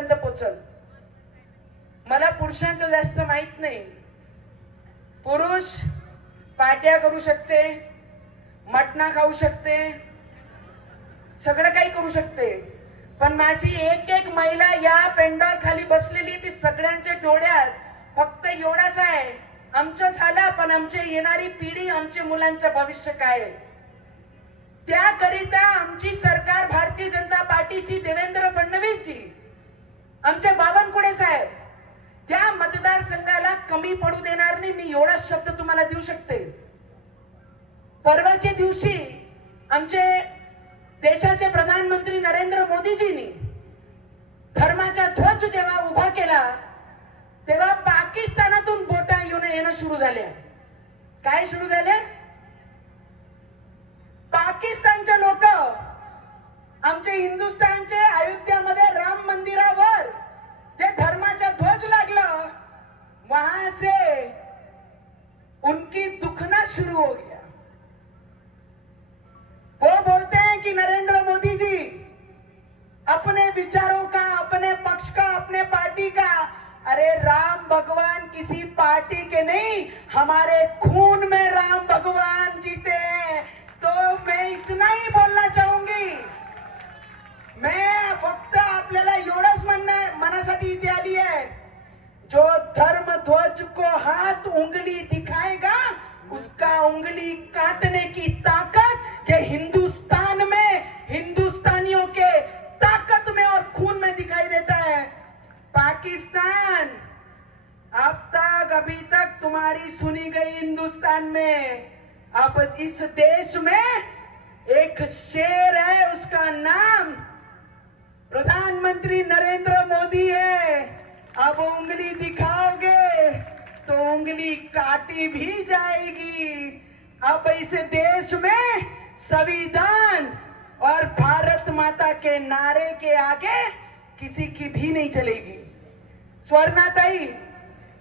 लोकांपर्यंत पोहोचल. मला पुरुषांचं जास्त माहित नाही. पुरुष पार्ट्या करू शकते, मटणा खाऊ शकते, सगळं काही करू शकते, पण माझी एक एक महिला या पेंडॉल खाली बसलेली ती सगळ्यांच्या डोळ्यात फक्त एवढाच आहे, आमचं झालं पण आमची येणारी पिढी, आमच्या मुलांचं भविष्य काय. त्याकरिता आमची सरकार भारतीय जनता पार्टीची, देवेंद्र फडणवीसजी, आमचे बावनकुळे साहेब त्या मतदारसंघाला कमी पडू देणार नाही. मी एवढा शब्द तुम्हाला देऊ शकते. परवाच्या दिवशी आमचे देशाचे प्रधानमंत्री नरेंद्र मोदीजींनी धर्माचा ध्वज जेव्हा उभा केला तेव्हा पाकिस्तानातून बोटा येणं सुरू झाल्या. काय सुरू झाले? पाकिस्तानचे लोक आमचे हिंदुस्थानचे अयोध्यामध्ये राम मंदिरावर जे धर्माचा ध्वज लागला वहां से उनकी दुखना शुरू हो गया. वो बोलते हैं कि नरेंद्र मोदी जी अपने विचारों का, अपने पक्ष का, अपने पार्टी का, अरे राम भगवान किसी पार्टी के नहीं, हमारे खून में राम भगवान जीते हैं. तो मैं इतना ही बोलना चाहूंगी. मैं फक्त आपल्याला एवढंच मनासाठी इथे आली आहे, जो धर्म ध्वज को हाथ उंगली दिखाएगा उसका उंगली काटने की ताकत ये हिंदुस्तान में, हिंदुस्तानियों के ताकत में और खून में दिखाई देता है. पाकिस्तान अब तक, अभी तक तुम्हारी सुनी गई हिंदुस्तान में, अब इस देश में एक शेर है, उसका नाम प्रधानमंत्री नरेंद्र मोदी है. अब उंगली दिखाओगे तो उंगली काटी भी जाएगी. अब इस देश में संविधान और भारत माता के नारे के आगे किसी की भी नहीं चलेगी. स्वर्णाताई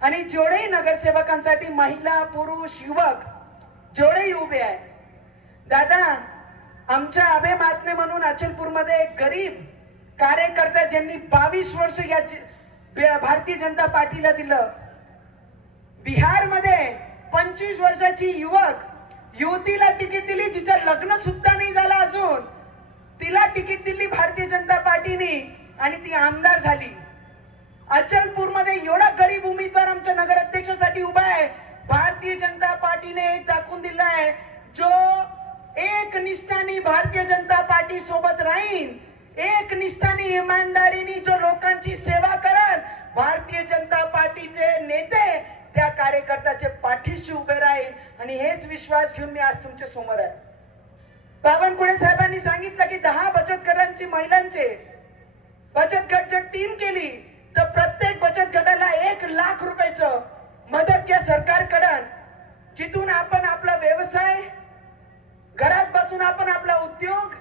आणि जेवढे नगरसेवकांसाठी महिला, पुरुष, युवक जेवढे उभे आहे, दादा आमच्या आबे मातने म्हणून अचलपूरमध्ये एक गरीब कार्यकर्ता ज्यांनी 22 वर्ष या भारतीय जनता पार्टीला दिलं. बिहारमध्ये 25 वर्षाची युवतीला तिकीट दिली, जिचं लग्न सुद्धा नाही झालं अजून, तिला तिकीट दिली भारतीय जनता पार्टीने आणि ती आमदार झाली. अचलपूरमध्ये एवढा गरीब उमेदवार आमच्या नगराध्यक्षासाठी उभा आहे. भारतीय जनता पार्टीने एक दाखवून दिला आहे, जो एक निष्ठानी भारतीय जनता पार्टी सोबत राहील, एक निष्ठानी इमानदारीने जो लोकांची सेवा करत, भारतीय जनता पार्टीचे नेते त्या कार्यकर्त्याचे पाठीशी उभे राहील. आणि हेच विश्वास घेऊन मी आज तुमच्या समोर आहे. बावनकुळे साहेबांनी सांगितलं की 10 बचत गटांची, महिलांचे बचत गट जर टीम केली तर प्रत्येक बचत गटाला 1 लाख रुपयाचं मदत या सरकार करेल, जिथून आपण आपला व्यवसाय, घरात बसून आपण आपला उद्योग,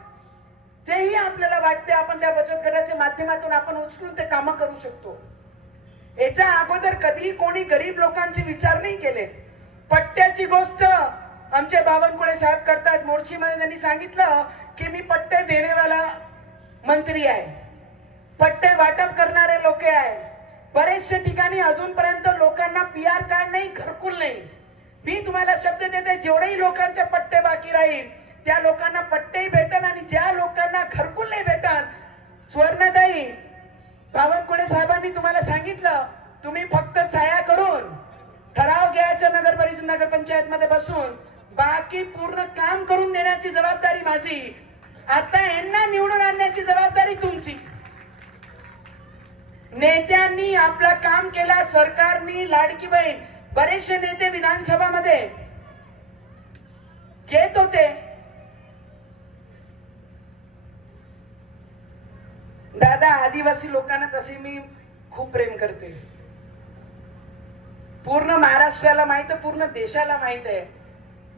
जेही आपल्याला वाटते आपण त्या बचत गटाच्या माध्यमातून आपण उचलून ते काम करू शकतो. याच्या अगोदर कधी कोणी गरीब लोकांचे विचार नाही केले. पट्ट्याची गोष्ट आमचे बावनकुळे साहेब करतात. मोर्शीमध्ये त्यांनी सांगितलं की मी पट्टे देणेवाला मंत्री आहे, पट्टे वाटप करणारे लोक आहे. बरेचशा ठिकाणी अजूनपर्यंत लोकांना PR कार्ड नाही, घरकुल नाही. मी तुम्हाला शब्द देते, जेवढेही लोकांचे पट्टे बाकी राहील त्या लोकांना पट्टेही भेटन आणि ज्या लोकांना घरकुल नाही भेटन, स्वर्णताई बावनकुळे साहेबांनी तुम्हाला सांगितलं, तुम्ही फक्त सह्या करून ठराव घ्यायचा नगरपंचायत मध्ये बसून, बाकी पूर्ण काम करून देण्याची जबाबदारी माझी. आता यांना निवडून आणण्याची जबाबदारी तुमची. नेत्यांनी आपलं काम केलं, सरकारनी लाडकी बहीण, बरेचसे नेते विधानसभामध्ये घेत होते. दादा आदिवासी लोकांना तसे मी खूप प्रेम करते. पूर्ण महाराष्ट्राला माहित आहे, पूर्ण देशाला माहित आहे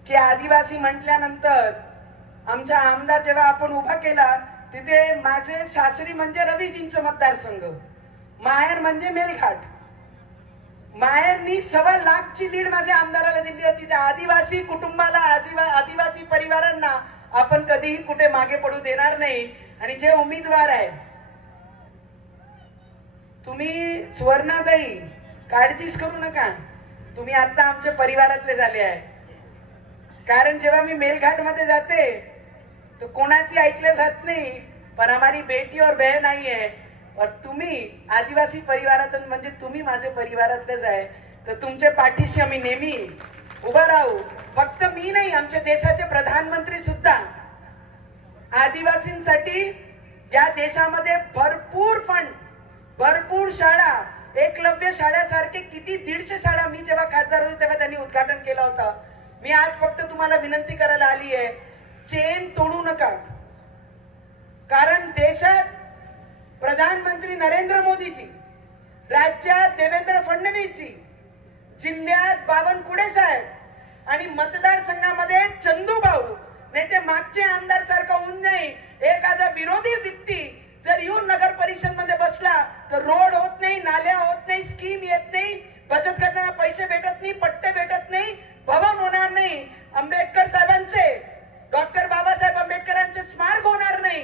की आदिवासी म्हटल्यानंतर आमचा आमदार जेव्हा आपण उभा केला तिथे माझे सासरी म्हणजे रवीजींचं मतदारसंघ, माहेर म्हणजे मेलघाट. माहेरनी 1.25 लाखची लीड माझ्या आमदाराला दिली होती. त्या आदिवासी कुटुंबाला, आदिवासी परिवारांना आपण कधीही कुठे मागे पडू देणार नाही. आणि जे उमेदवार आहे तुम्ही सुवर्णाताई काळजीच करू नका, तुम्ही आता आमच्या परिवारातले झाले आहे. कारण जेव्हा मी मेलघाट मध्ये जाते तो कोणाची ऐकले जात नाही, पण हमारी बेटी और बहन आई है. और तुम्ही आदिवासी परिवारातून म्हणजे तुम्ही माझे परिवारातलेच आहे, तर तुमच्या पाठीशी आम्ही नेहमी उभा राहू. फक्त मी नाही, आमच्या देशाचे प्रधानमंत्री सुद्धा आदिवासींसाठी या देशामध्ये भरपूर फंड, भरपूर शाळा, एकलव्य शाळेसारखे किती 150 शाळा मी जेव्हा खासदार होते तेव्हा त्यांनी उद्घाटन केलं होतं. मी आज फक्त तुम्हाला विनंती करायला आली आहे, चेन तोडू नका. कारण देशात प्रधानमंत्री नरेंद्र मोदीजी, राज्यात देवेंद्र फडणवीसजी, जिल्ह्यात बावनकुळे साहेब आणि मतदारसंघामध्ये चंदूभाऊ, नाही ते मागचे आमदार सारखा होऊन नाही. एखादा विरोधी व्यक्ती जर येऊन नगर परिषद मध्ये बसला तर रोड होत नाही, नाल्या होत नाही, स्कीम येत नाही, बचत गटांना पैसे भेटत नाही, पट्टे भेटत नाही, भवन होणार नाही, आंबेडकर साहेबांचे, डॉक्टर बाबासाहेब आंबेडकरांचे स्मारक होणार नाही,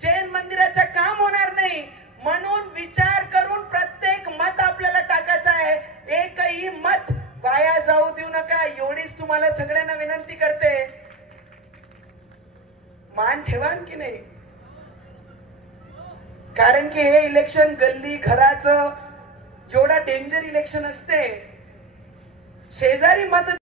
जैन मंदिराचं काम होणार नाही. म्हणून विचार करून प्रत्येक मत आपल्याला टाकायचं आहे. एकही मत वाया जाऊ देऊ नका, एवढीच तुम्हाला सगळ्यांना विनंती करते. मान ठेवान की नाही? कारण की हे इलेक्शन गल्ली घराचं जेवढा डेंजर इलेक्शन असते, शेजारी मत